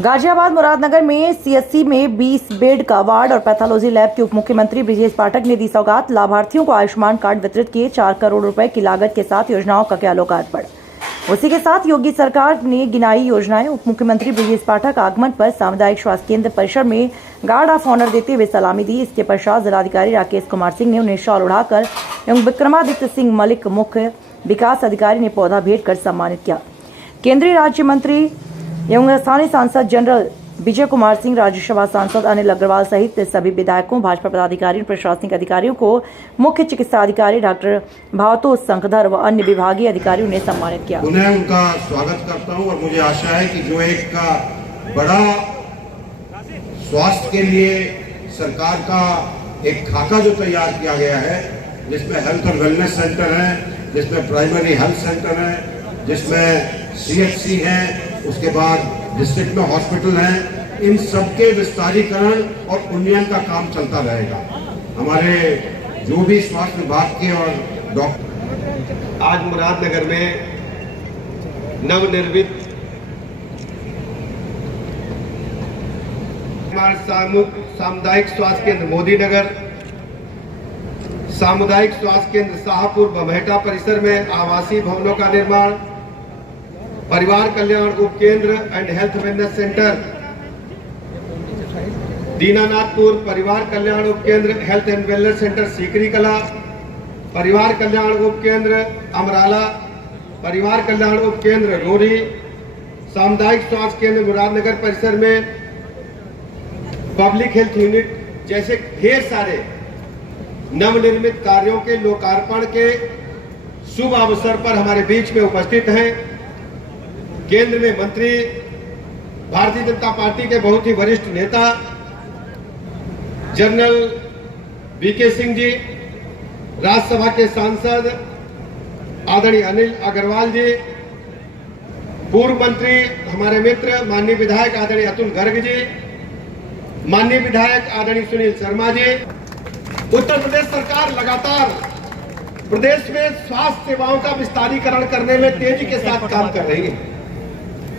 गाजियाबाद मुरादनगर में सीएससी में 20 बेड का वार्ड और पैथोलॉजी लैब के उप मुख्यमंत्री ब्रजेश पाठक ने दी सौगात। लाभार्थियों को आयुष्मान कार्ड वितरित किए। 4 करोड़ रुपए की लागत के साथ योजनाओं का किया लोकार्पण। उसी के साथ योगी सरकार ने गिनाई योजनाएं। उप मुख्यमंत्री ब्रजेश पाठक आगमन पर सामुदायिक स्वास्थ्य केंद्र परिसर में गार्ड ऑफ ऑनर देते हुए सलामी दी। इसके पश्चात जिलाधिकारी राकेश कुमार सिंह ने उन्हें शॉल उड़ाकर एवं विक्रमादित्य सिंह मलिक मुख्य विकास अधिकारी ने पौधा भेंट कर सम्मानित किया। केंद्रीय राज्य मंत्री एवं स्थानीय सांसद जनरल विजय कुमार सिंह, राज्यसभा सांसद अनिल अग्रवाल सहित सभी विधायकों, भाजपा पदाधिकारियों, प्रशासनिक अधिकारियों को मुख्य चिकित्सा अधिकारी डॉक्टर भावतोष संखधर व अन्य विभागीय अधिकारियों ने सम्मानित किया। उन्हें उनका स्वागत करता हूं और मुझे आशा है कि जो एक का बड़ा स्वास्थ्य के लिए सरकार का एक खाका जो तैयार किया गया है, जिसमें हेल्थ और वेलनेस सेंटर है, जिसमें प्राइमरी हेल्थ सेंटर है, जिसमें सीएचसी है, उसके बाद डिस्ट्रिक्ट में हॉस्पिटल हैं, इन सबके विस्तारीकरण और उन्नयन का काम चलता रहेगा। हमारे जो भी स्वास्थ्य विभाग के और डॉक्टर आज मुरादनगर में नवनिर्मित सामुदायिक स्वास्थ्य केंद्र मोदी नगर, सामुदायिक स्वास्थ्य केंद्र शाहपुर बमहेटा परिसर में आवासीय भवनों का निर्माण, परिवार कल्याण उप केंद्र एंड हेल्थ वेलनेस सेंटर दीनानाथपुर, परिवार कल्याण उप केंद्र health and wellness centre Sikri कला, परिवार कल्याण उप केंद्र अमराला, परिवार कल्याण उप केंद्र रोरी, सामुदायिक स्वास्थ्य केंद्र मुरादनगर परिसर में पब्लिक हेल्थ यूनिट जैसे ढेर सारे नवनिर्मित कार्यों के लोकार्पण के शुभ अवसर पर हमारे बीच में उपस्थित हैं केंद्र में मंत्री, भारतीय जनता पार्टी के बहुत ही वरिष्ठ नेता जनरल वीके सिंह जी, राज्यसभा के सांसद आदरणीय अनिल अग्रवाल जी, पूर्व मंत्री हमारे मित्र माननीय विधायक आदरणीय अतुल गर्ग जी, माननीय विधायक आदरणीय सुनील शर्मा जी। उत्तर प्रदेश सरकार लगातार प्रदेश में स्वास्थ्य सेवाओं का विस्तारीकरण करने में तेजी के साथ काम कर रही है।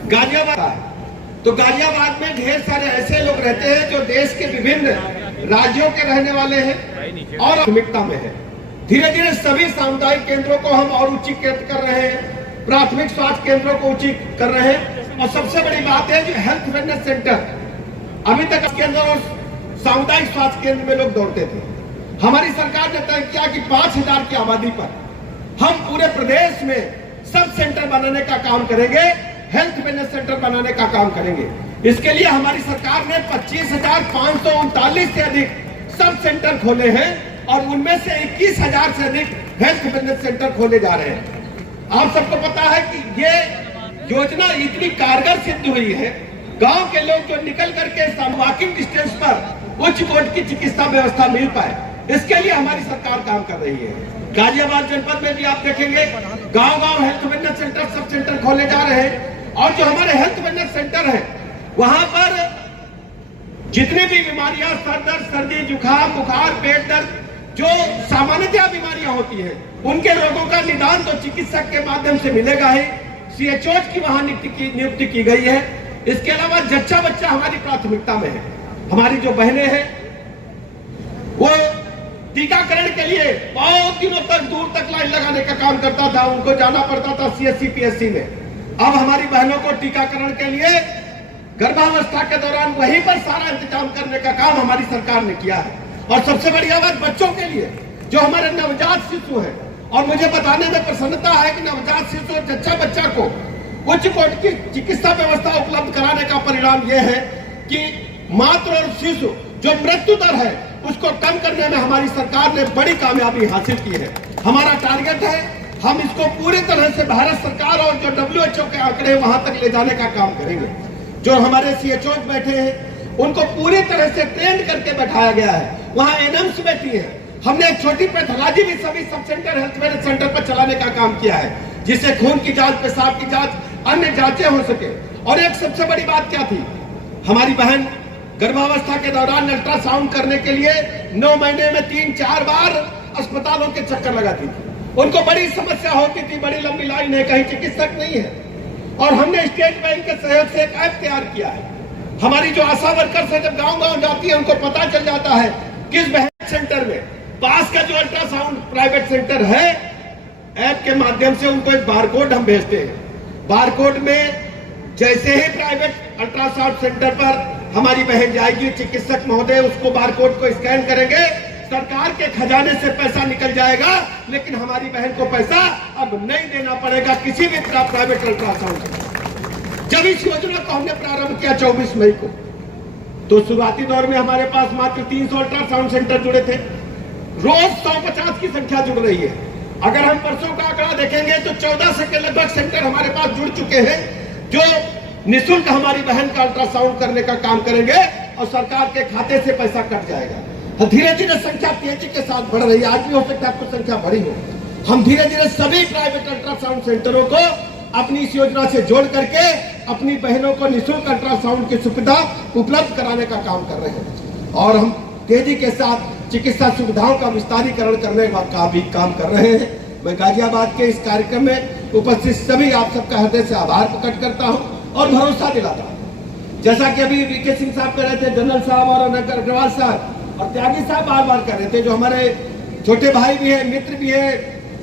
गाजियाबाद, तो गाजियाबाद में ढेर सारे ऐसे लोग रहते हैं जो देश के विभिन्न राज्यों के रहने वाले हैं और प्राथमिकता में है। धीरे धीरे सभी सामुदायिक केंद्रों को हम और उच्चीकृत कर रहे हैं, प्राथमिक स्वास्थ्य केंद्रों को उच्च कर रहे हैं। और सबसे बड़ी बात है जो हेल्थ वेलनेस सेंटर, अभी तक केंद्र और सामुदायिक स्वास्थ्य केंद्र में लोग दौड़ते थे। हमारी सरकार ने तय किया कि 5000 की आबादी पर हम पूरे प्रदेश में सब सेंटर बनाने का काम करेंगे, हेल्थ वेलनेस सेंटर बनाने का काम करेंगे। इसके लिए हमारी सरकार ने 25,539 से अधिक सब सेंटर खोले हैं और उनमें से 21,000 से अधिक हेल्थ वेलनेस सेंटर खोले जा रहे हैं। आप सबको पता है कि ये योजना इतनी कारगर सिद्ध हुई है, गांव के लोग जो निकल करके वॉकिंग डिस्टेंस पर उच्च कोटि की चिकित्सा व्यवस्था मिल पाए, इसके लिए हमारी सरकार काम कर रही है। गाजियाबाद जनपद में भी आप देखेंगे गांव-गांव health wellness centre, sub centre खोले जा रहे हैं। और जो हमारे हेल्थ वेलनेस सेंटर है, वहां पर जितनी भी बीमारियां, सर दर्द, सर्दी, जुकाम, बुखार, पेट दर्द, जो सामान्यतः बीमारियां होती हैं, उनके रोगों का निदान तो चिकित्सक के माध्यम से मिलेगा ही। सीएचओ की वहां नियुक्ति की गई है। इसके अलावा जच्चा बच्चा हमारी प्राथमिकता में है। हमारी जो बहनें हैं वो टीकाकरण के लिए बहुत दिनों तक दूर तक लाइन लगाने का काम करता था, उनको जाना पड़ता था सीएससी पीएससी में। अब हमारी बहनों को टीकाकरण के लिए गर्भावस्था के दौरान वहीं पर सारा इंतजाम करने का काम हमारी सरकार ने किया है। और सबसे बड़ी बात बच्चों के लिए जो हमारे नवजात शिशु है, और मुझे बताने में प्रसन्नता है कि नवजात शिशु और जच्चा बच्चा को उच्च कोटि की चिकित्सा व्यवस्था उपलब्ध कराने का परिणाम यह है कि मातृ और शिशु जो मृत्यु दर है उसको कम करने में हमारी सरकार ने बड़ी कामयाबी हासिल की है। हमारा टारगेट है हम इसको पूरी तरह से भारत सरकार और जो WHO के आंकड़े वहां तक ले जाने का काम करेंगे। जो हमारे सीएचओ बैठे हैं उनको पूरी तरह से ट्रेन करके बैठाया गया है। वहां एनएम्स बैठी है। हमने एक छोटी पैथोलॉजी भी सभी sub centre health wellness centre पर चलाने का काम किया है, जिससे खून की जांच, पेशाब की जांच, अन्य जांचें हो सके। और एक सबसे बड़ी बात क्या थी, हमारी बहन गर्भावस्था के दौरान अल्ट्रासाउंड करने के लिए 9 महीने में 3-4 बार अस्पतालों के चक्कर लगाती थी। उनको बड़ी समस्या होती थी, बड़ी लंबी लाइन है, कहीं चिकित्सक नहीं है। और हमने स्टेट बैंक के सहयोग से एक ऐप तैयार किया है हमारी जो आशा वर्कर्स है जब गांव-गांव जाती है उनको पता चल जाता है किस बहन सेंटर में पास का जो अल्ट्रासाउंड प्राइवेट सेंटर है, ऐप के माध्यम से उनको एक बारकोड हम भेजते हैं। बारकोड में जैसे ही प्राइवेट अल्ट्रासाउंड सेंटर पर हमारी बहन जाएगी, चिकित्सक महोदय उसको बारकोड को स्कैन करेंगे, सरकार के खजाने से पैसा निकल जाएगा, लेकिन हमारी बहन को पैसा अब नहीं देना पड़ेगा किसी भी प्राइवेट अल्ट्रासाउंड सेंटर। जब इस योजना को हमने प्रारंभ किया 24 मई को, तो शुरुआती दौर में हमारे पास मात्र 300 अल्ट्रासाउंड सेंटर जुड़े थे। रोज 150 की संख्या जुड़ रही है। अगर हम परसों का आंकड़ा देखेंगे तो 1400 के लगभग सेंटर हमारे पास जुड़ चुके हैं, जो निःशुल्क हमारी बहन का अल्ट्रासाउंड करने का काम करेंगे और सरकार के खाते से पैसा कट जाएगा। धीरे धीरे संख्या तेजी के साथ बढ़ रही है। आज भी हो सकता है कुछ संख्या बढ़ी हो। हम धीरे धीरे सभी प्राइवेट अल्ट्रासाउंड सेंटरों को अपनी इस योजना से जोड़ करके अपनी बहनों को निःशुल्क अल्ट्रासाउंड की सुविधा उपलब्ध कराने का काम कर रहे हैं और हम तेजी के साथ चिकित्सा सुविधाओं का विस्तारीकरण करने का भी काम कर रहे हैं। मैं गाजियाबाद के इस कार्यक्रम में उपस्थित सभी आप सबका हृदय से आभार प्रकट करता हूं और भरोसा दिलाता हूं। जैसा कि अभी वीके सिंह साहब कर रहे थे, जनरल साहब और अग्रवाल साहब और त्यागी साहब बार बार कर रहे थे, जो हमारे छोटे भाई भी है, मित्र भी है,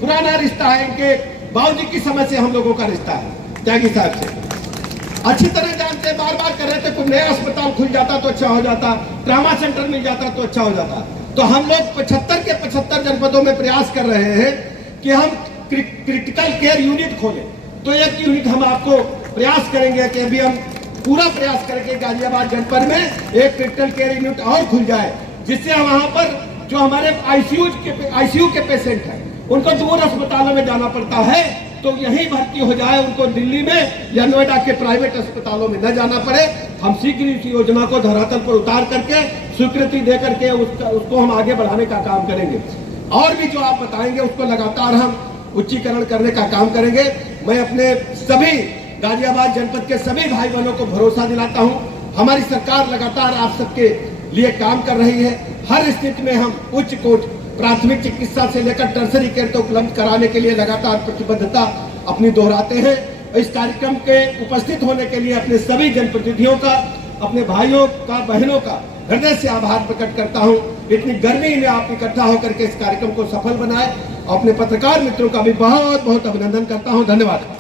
पुराना रिश्ता है, इनके बाबूजी की समय से हम लोगों का रिश्ता है त्यागी साहब से अच्छी तरह जानते, बार बार कर रहे थे। कोई नया अस्पताल खुल जाता तो अच्छा हो जाता, ट्रामा सेंटर मिल जाता तो अच्छा हो जाता। तो हम लोग 75 के 75 जनपदों में प्रयास कर रहे हैं कि हम क्रिटिकल केयर यूनिट खोलें। तो एक यूनिट हम आपको प्रयास करेंगे कि अभी हम पूरा प्रयास करेंगे गाजियाबाद जनपद में एक क्रिटिकल केयर यूनिट और खुल जाए, जिससे वहां पर जो हमारे आईसीयू के पेशेंट हैं उनको दूर अस्पतालों में जाना पड़ता है, तो यही भर्ती हो जाए, उनको दिल्ली में या नोएडा के प्राइवेट अस्पतालों में न जाना पड़े। हम शीघ्र इस योजना को धरातल पर उतार करके स्वीकृति दे करके उसको हम आगे बढ़ाने का काम करेंगे। और भी जो आप बताएंगे उसको लगातार हम उच्चीकरण करने का काम करेंगे। मैं अपने सभी गाजियाबाद जनपद के सभी भाई बहनों को भरोसा दिलाता हूँ, हमारी सरकार लगातार आप सबके लिए काम कर रही है। हर स्थिति में हम उच्च कोटि प्राथमिक चिकित्सा से लेकर टर्सरी केयर तक उपलब्ध कराने के लिए लगातार प्रतिबद्धता अपनी दोहराते हैं। इस कार्यक्रम के उपस्थित होने के लिए अपने सभी जनप्रतिनिधियों का, अपने भाइयों का, बहनों का हृदय से आभार प्रकट करता हूं। इतनी गर्मी में आप इकट्ठा होकर के इस कार्यक्रम को सफल बनाए। अपने पत्रकार मित्रों का भी बहुत बहुत अभिनंदन करता हूं। धन्यवाद।